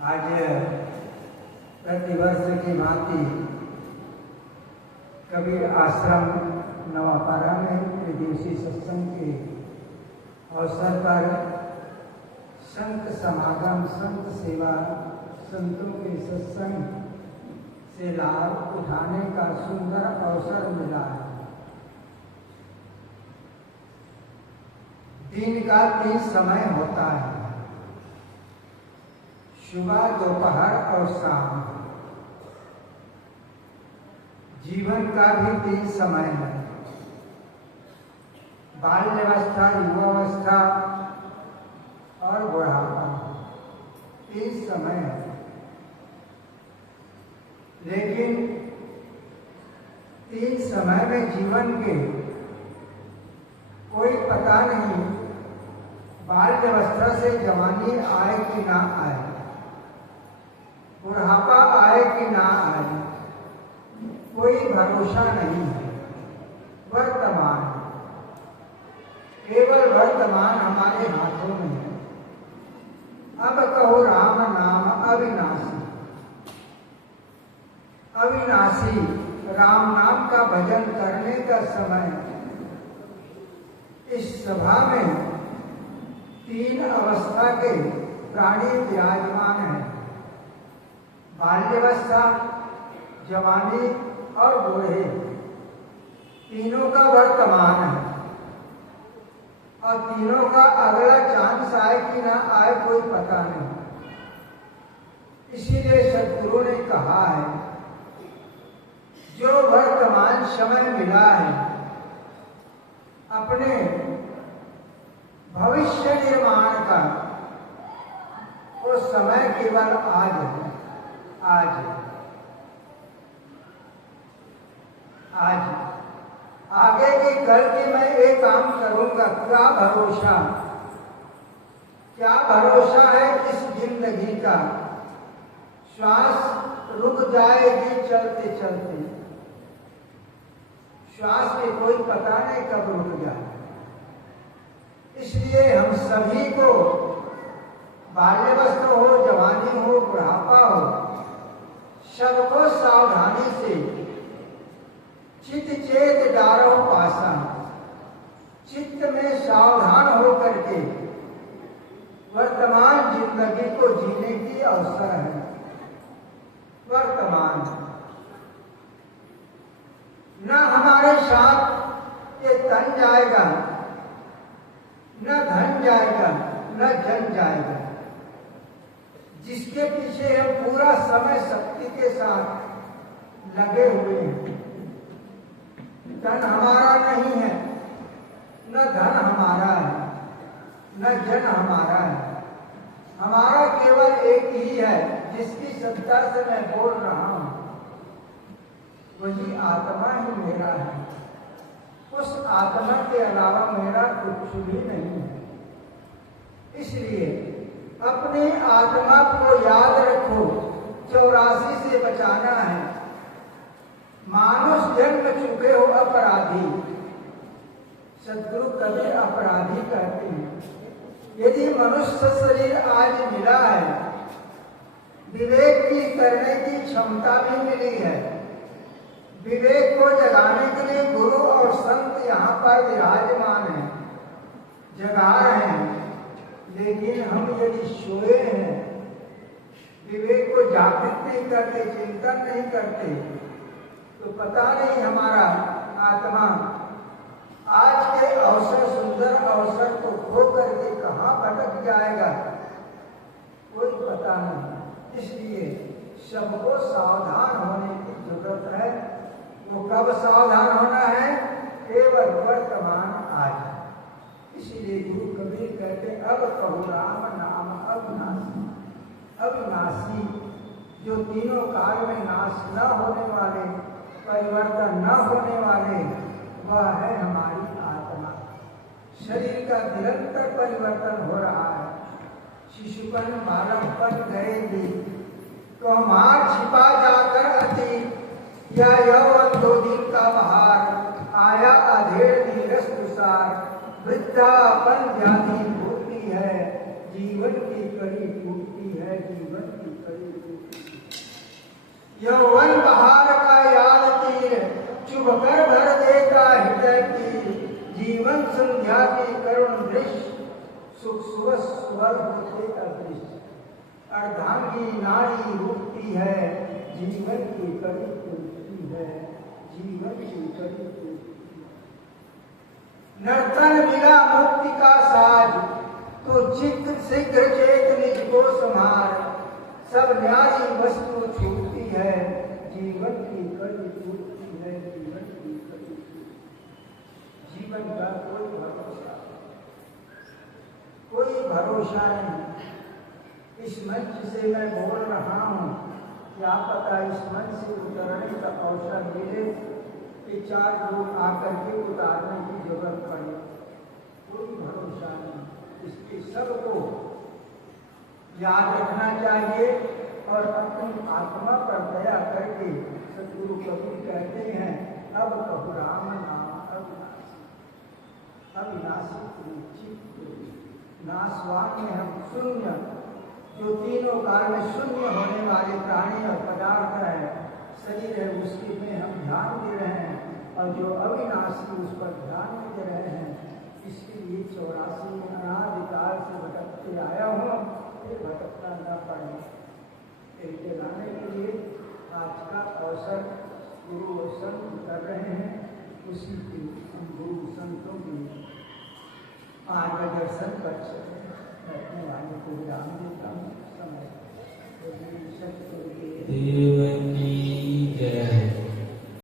आज प्रतिवर्ष की भांति कबीर आश्रम नवापारा में त्रिदिवसीय सत्संग के अवसर पर संत समागम, संत सेवा, संतों के सत्संग से लाभ उठाने का सुंदर अवसर मिला है। दिन का 3 समय होता है, सुबह, दोपहर और शाम। जीवन का भी 3 समय है, बाल्यावस्था, युवावस्था और बुढ़ापा। 3 समय है, लेकिन 3 समय में जीवन के कोई पता नहीं बाल्यावस्था से जवानी आए कि ना आए, बुढ़ापा आए कि ना आए, कोई भरोसा नहीं है। वर्तमान, केवल वर्तमान हमारे हाथों में है। अब कहो राम नाम अविनाशी, अविनाशी राम नाम का भजन करने का समय। इस सभा में 3 अवस्था के प्राणी विराजमान हैं, बाल्यावस्था, जवानी और बूढ़े। तीनों का वर्तमान है और तीनों का अगला चांस आए कि ना आए कोई पता नहीं। इसीलिए सद्गुरु ने कहा है, जो वर्तमान समय मिला है अपने भविष्य निर्माण का, वो समय केवल आज है। आज आगे की कल की मैं एक काम करूंगा, क्या भरोसा है इस जिंदगी का। श्वास रुक जाएगी चलते चलते, श्वास के कोई पता नहीं कब रुक जाए। इसलिए हम सभी को, बाल्यावस्था हो, जवानी हो, बुढ़ापा हो, सबको सावधानी से चित चेत डारो पासा, चित्त में सावधान होकर के वर्तमान जिंदगी को जीने की अवसर है। वर्तमान न हमारे साथ ये तन जाएगा, न धन जाएगा, न जन जाएगा। जिसके पीछे हम पूरा समय शक्ति के साथ लगे हुए हैं, धन हमारा नहीं है, न धन हमारा है, न जन हमारा है। हमारा केवल एक ही है, जिसकी सत्ता से मैं बोल रहा हूं, वही आत्मा ही मेरा है। उस आत्मा के अलावा मेरा कुछ भी नहीं है। इसलिए अपनी आत्मा को याद रखो, 84 से बचाना है। मानुष जन्म चुके हो अपराधी, सद्गुरु कभी अपराधी कहते हैं। यदि मनुष्य शरीर आज मिला है, विवेक की करने की क्षमता भी मिली है, विवेक को जगाने के लिए गुरु और संत यहाँ पर विराजमान हैं, जगा रहे हैं। लेकिन हम यदि सोए हैं, विवेक को जागृत नहीं करते, चिंतन नहीं करते, तो पता नहीं हमारा आत्मा आज के अवसर, सुंदर अवसर को खो करके कहाँ भटक जाएगा, कोई पता नहीं। इसलिए सबको सावधान होने की जरूरत है। वो कब सावधान होना है? केवल वर्तमान आज। इसीलिए गुरु कबीर कहते, अब कहो राम नाम अविनाशी। अविनाशी जो तीनों काल में नाश न होने वाले, परिवर्तन न होने वाले, वह है हमारी आत्मा। शरीर का निरंतर परिवर्तन हो रहा है। शिशुपन बालकपन गए तो हमार छिपा जाकर अति, या यौवन 2 दिन का बहार, आया अधेड़ नीरस तुषार। वृद्धापन व्याधि भूति है, जीवन की कड़ी टूटती है, जीवन की कड़ी यौवन बहार का याद तीर चुभ कर भर देता हृदय की जीवन संध्या की करुण दृश्य सुख सुबह स्वर होते का दृश्य अर्धांगी नारी रूपती है जीवन की कड़ी टूटती है जीवन की कड़ी टूटती है। नर्तन मिला मुक्ति का साज तो चित्त शीघ्र चेत निज को संभार सब न्यारी वस्तु छूटती है जीवन की कड़ी टूटती है जीवन की कड़ी टूटती जीवन का कोई भरोसा नहीं। इस मंच से मैं बोल रहा हूँ क्या पता इस मंच से उतरने का अवसर मिले कि 4 लोग आकर के उतारने की जरूरत पड़े कोई भरोसा नहीं। इसके सबको याद रखना चाहिए और अपनी आत्मा पर दया करके सदगुरु कबीर कहते हैं अब कहु राम नाम अविनाशी नासवान में हम शून्य जो तीनों काल में शून्य होने वाले प्राणी और पदार्थ है शरीर है उसके में हम ध्यान दे रहे हैं और जो अविनाशी उस पर ध्यान नहीं दे रहे हैं इसके लिए 84 में अनादिकाल से भटकते आया हूँ फिर भटकना न पड़े इनके लाने के लिए आज का अवसर गुरु और संत कर रहे हैं उसी के हम गुरु संतों की आज का दर्शन कर सकें बैठने वाले को विराम देता हूँ समय